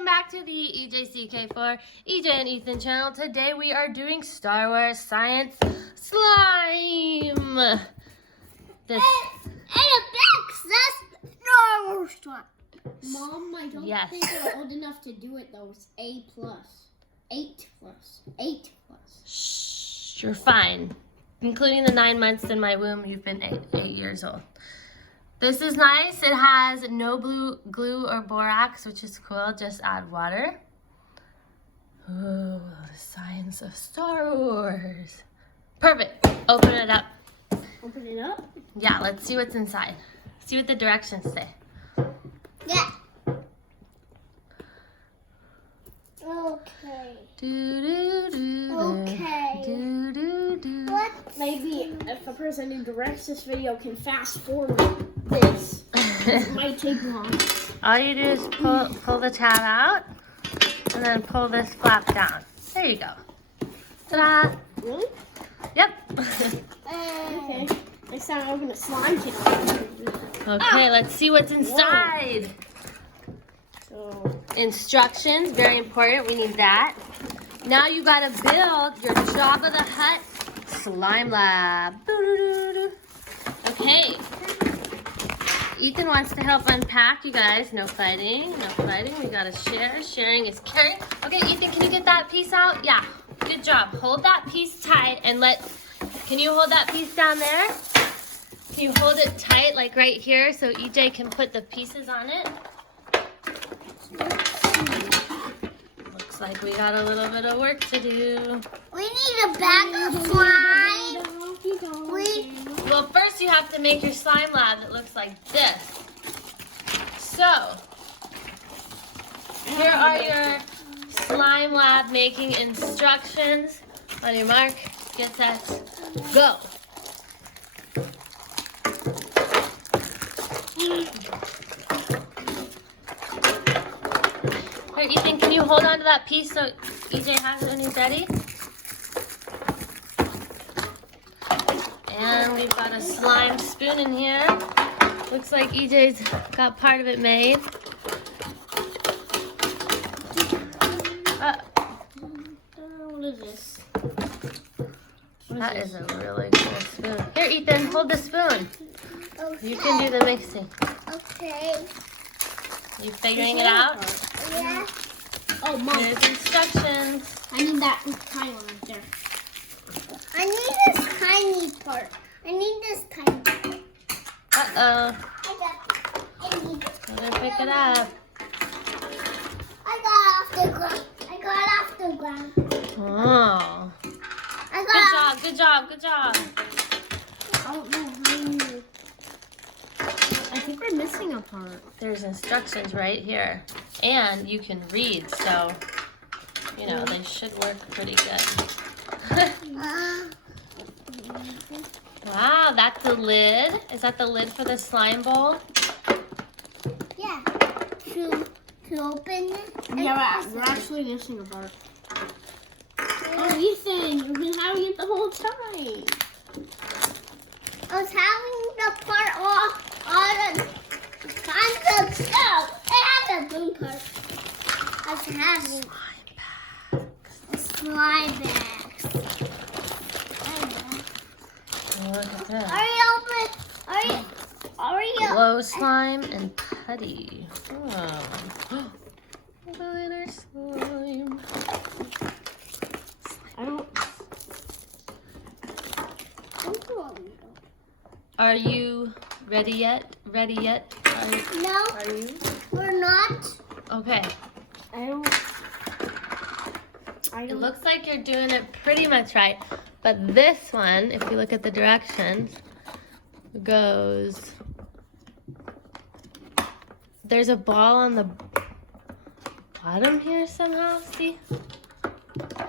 welcome back to the EJCK4 EJ and Ethan channel. Today we are doing Star Wars Science Slime. And a big Star Wars slime. Mom, I don't think we're old enough to do it though. It's A+. 8+. 8+. Shh, you're fine. Including the 9 months in my womb, you've been 8 years old. This is nice. It has no glue or borax, which is cool. Just add water. Ooh, the science of Star Wars. Perfect. Open it up. Open it up? Yeah, let's see what's inside. See what the directions say. Yeah. Okay. Okay. What? Maybe if the person who directs this video can fast forward this, it might take long. All you do is pull the tab out and then pull this flap down. There you go. Ta-da! Really? Yep. Okay. Next time I open a slime can. Okay, let's see what's inside. So, Instructions, very important. We need that. Now you gotta build your Jabba the Hutt slime lab. Okay. Ethan wants to help unpack, you guys. No fighting, no fighting. We gotta share. Sharing is caring. Okay, Ethan, can you get that piece out? Yeah, good job. Hold that piece tight and can you hold that piece down there? Can you hold it tight, like right here, so EJ can put the pieces on it? Looks like we got a little bit of work to do. We need a bag of slime. Well, first you have to make your slime lab that looks like this. So, here are your slime lab making instructions. On your mark, get set, go. Here, Ethan, can you hold on to that piece so EJ has it when he's ready? And we've got a slime spoon in here. Looks like EJ's got part of it made. What is this? That is a really cool spoon. Here, Ethan, hold the spoon. Okay. You can do the mixing. Okay. You figuring it out? Yeah. oh, Mom, Here's instructions. I need that tiny one right there. I need this tiny part. I need this tiny part. Uh-oh. I need it. Better pick it up. I got off the ground. I got off the ground. Oh. I got off. Good job, good job, good job. I don't know how you... I think we're missing a part. There's instructions right here. And you can read, so, you know, they should work pretty good. Wow, that's the lid. Is that the lid for the slime bowl? Yeah. To open it. Yeah, we're actually missing a part. Oh, Ethan, you've been having it the whole time. I was having the part all the time. I had the blue part. I was having slime bags. Look at that. Are you? Glow slime and putty. Oh. Glitter slime. I don't... Are you ready yet? Ready yet? No, Are you? we're not. Okay. It looks like you're doing it pretty much right. But this one, if you look at the directions, goes... There's a ball on the bottom here somehow, see?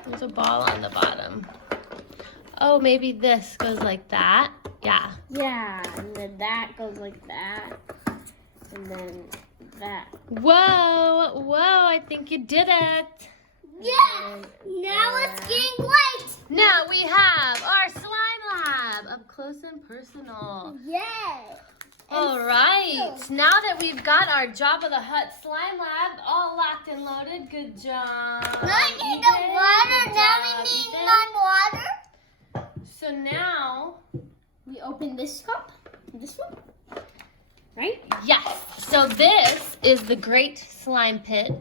There's a ball on the bottom. Oh, maybe this goes like that. Yeah. Yeah, and then that goes like that. And then that. Whoa, whoa, I think you did it. Yeah. Now it's getting late. Now we have our slime lab up close and personal. Yeah. All right. Now that we've got our Jabba the Hutt slime lab all locked and loaded, good job. Now I need the water. Now we need my water. So now, We open this cup. This one. Right? yes. So this is the great slime pit.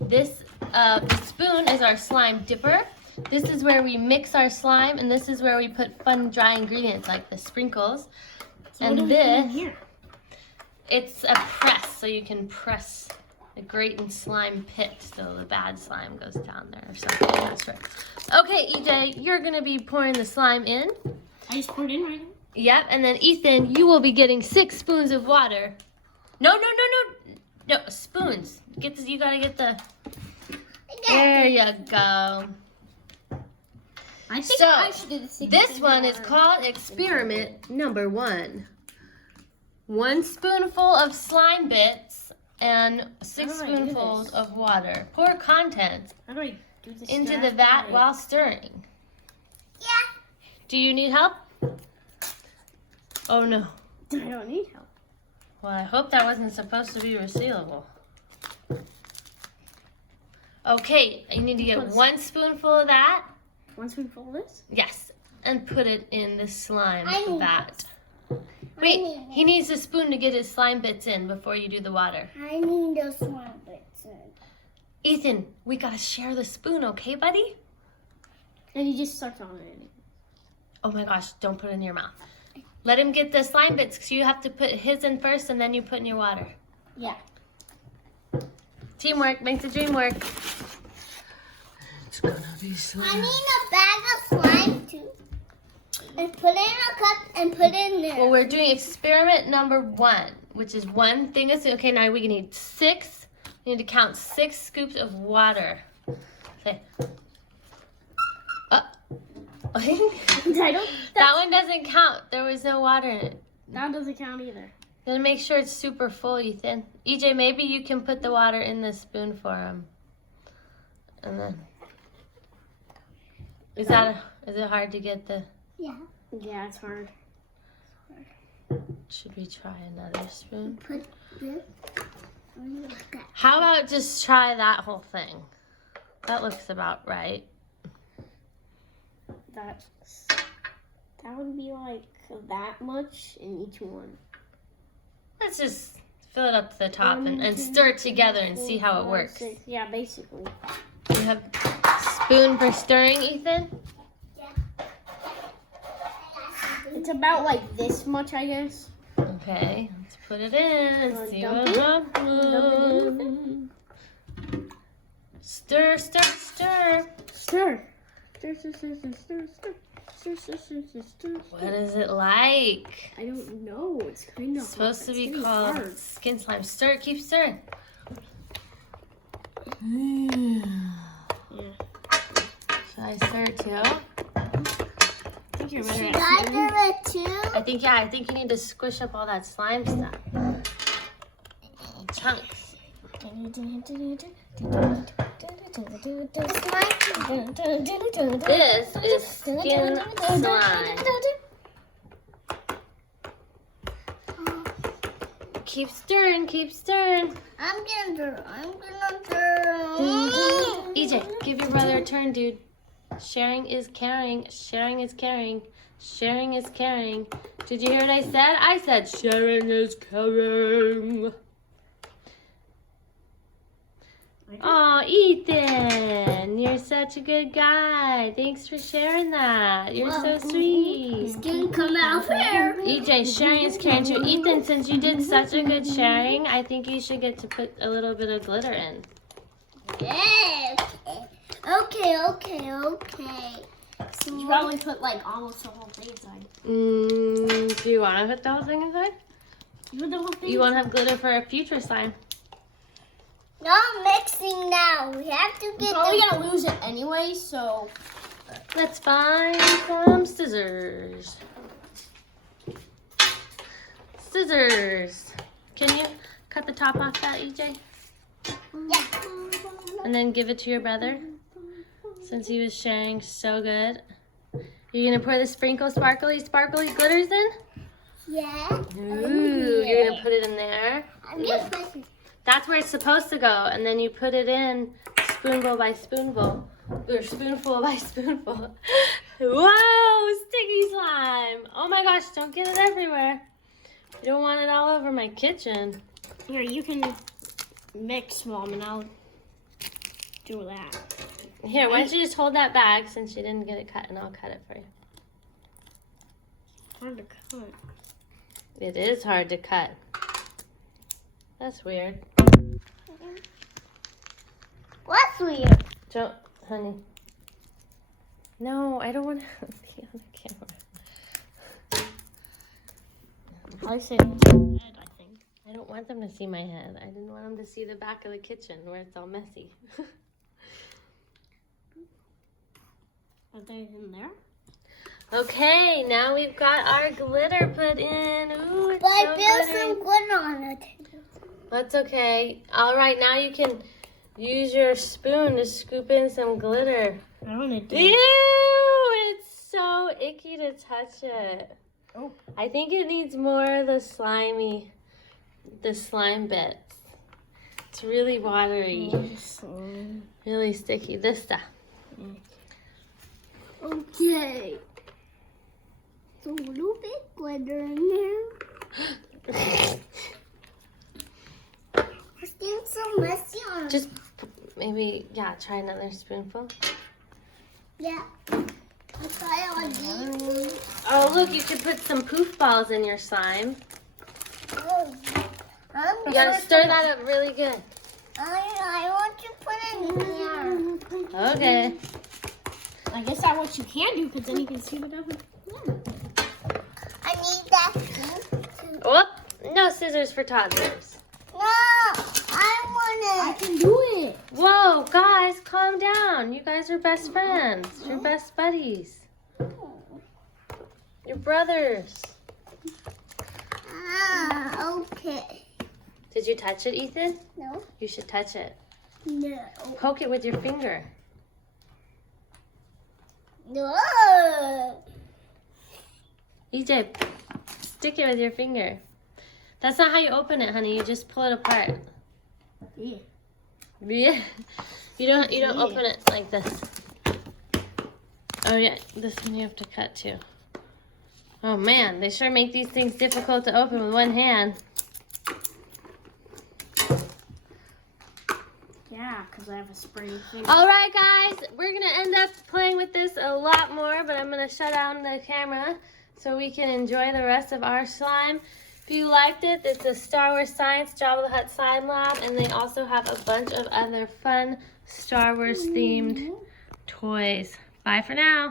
This the spoon is our slime dipper. This is where we mix our slime, and this is where we put fun dry ingredients like the sprinkles. So what do And we put in this, here? it's a press, so you can press the grate and slime pit so the bad slime goes down there or something. That's right. Okay, EJ, you're gonna be pouring the slime in. I just poured in right now. Yep, and then Ethan, you will be getting 6 spoons of water. No, spoons. Get this. You gotta get the. There you go. I think So, I should do the 6 This spoons one of is water. called experiment number 1. 1 spoonful of slime bits and 6 How do I do spoonfuls this? of water. Pour contents How do I do this? into stuff? the vat while stirring. Yeah. Do you need help? Oh no. I don't need help. Well, I hope that wasn't supposed to be resealable. Okay, you need to get 1 spoonful of that. 1 spoonful of this? Yes, and put it in the slime I need vat. I Wait, need he needs a spoon to get his slime bits in before you do the water. I need those slime bits. Ethan, we gotta share the spoon, okay, buddy? And he just sucks on it. Oh my gosh, don't put it in your mouth. Let him get the slime bits, because you have to put his in first and then you put in your water. Yeah. Teamwork makes the dream work. It's gonna be I slime. need a bag of slime too. And put it in a cup and put it in there. Well, we're doing experiment number 1, which is 1 thing of, okay, now we need 6, we need to count 6 scoops of water. Okay. I don't. That one doesn't count. There was no water in it. That doesn't count either. Then make sure it's super full, Ethan. EJ, maybe you can put the water in the spoon for him. And then, is it hard to get the? Yeah. Yeah, it's hard. Should we try another spoon? Put this on the cup. How about just try that whole thing? That looks about right. That would be like that much in each one. Let's just fill it up to the top and stir it together and see how it works. 6. Yeah, basically. You have spoon for stirring, Ethan? It's about like this much, I guess. Okay, let's put it in and see Dump what it. happens. Stir, stir, stir. Stir. Stir, stir, stir, stir, stir, stir. Stir, stir, stir, stir, stir. What is it like? I don't know. It's kind of It's supposed to be getting called hard. skin slime. Stir, keep stirring. Yeah. Should I stir it too? I think you're better Should at I stirring. do it too? I think you need to squish up all that slime stuff. Chunks. This is skin slime. Keep stirring, keep stirring. I'm gonna do. EJ, give your brother a turn, dude. Sharing is caring. Sharing is caring. Sharing is caring. Did you hear what I said? I said sharing is caring. Oh, Ethan, you're such a good guy. Thanks for sharing that. You're so sweet. It's gonna come out here. EJ, sharing is caring too. Ethan, since you did such a good sharing, I think you should get to put a little bit of glitter in. Yeah. Okay. You probably put like almost the whole thing inside. Do you want to put the whole thing inside? You put the whole thing. You won't have glitter for a future slime. No mixing now. We have to get Probably the. gonna lose it anyway, so Let's find some scissors. Scissors. Can you cut the top off that, EJ? Yeah. And then give it to your brother, since he was sharing so good. You're gonna pour the sprinkle sparkly glitters in? Yeah. Ooh, you're gonna put it in there. I'm just pushing. That's where it's supposed to go, and then you put it in spoonful by spoonful, or spoonful by spoonful. Whoa, sticky slime! Oh my gosh, don't get it everywhere. You don't want it all over my kitchen. Here, you can mix, Mom, and I'll do that. Here, why don't you just hold that bag since you didn't get it cut, and I'll cut it for you. Hard to cut. It is hard to cut. That's weird. What's weird? Don't, honey. No, I don't want to be on the camera. I say head, I think. I don't want them to see my head. I didn't want them to see the back of the kitchen where it's all messy. Are they in there? Okay, now we've got our glitter put in. Ooh, it's But so there's pretty. some glitter on it. That's okay. All right, now you can use your spoon to scoop in some glitter. I want to do Ew, it's so icky to touch it. Oh. I think it needs more of the slime bits. It's really watery, really sticky. This stuff. Okay. It's a little bit glitter in there. It's getting so messy on it. Just maybe, yeah, try another spoonful. Yeah. I'll try all these. Oh, look, you could put some poof balls in your slime. Oh, You gotta stir that up really good. I want to put it in here. Okay. I guess that's what you can do, because then you can see what other. I need that too. Whoop, no scissors for toddlers. No, I want I it. can do it. Whoa, guys, calm down. You guys are best friends. You're best buddies. You're brothers. Okay. Did you touch it, Ethan? No. You should touch it. No. Poke it with your finger. No. EJ, stick it with your finger. That's not how you open it, honey. You just pull it apart. Yeah. Yeah. You don't open it like this. Oh yeah, this one you have to cut too. Oh man, they sure make these things difficult to open with one hand. Yeah, because I have a spring finger. All right, guys, we're gonna end up playing with this a lot more, but I'm gonna shut down the camera so we can enjoy the rest of our slime. If you liked it, it's a Star Wars Science Jabba the Hutt Slime Lab, and they also have a bunch of other fun Star Wars themed toys. Bye for now.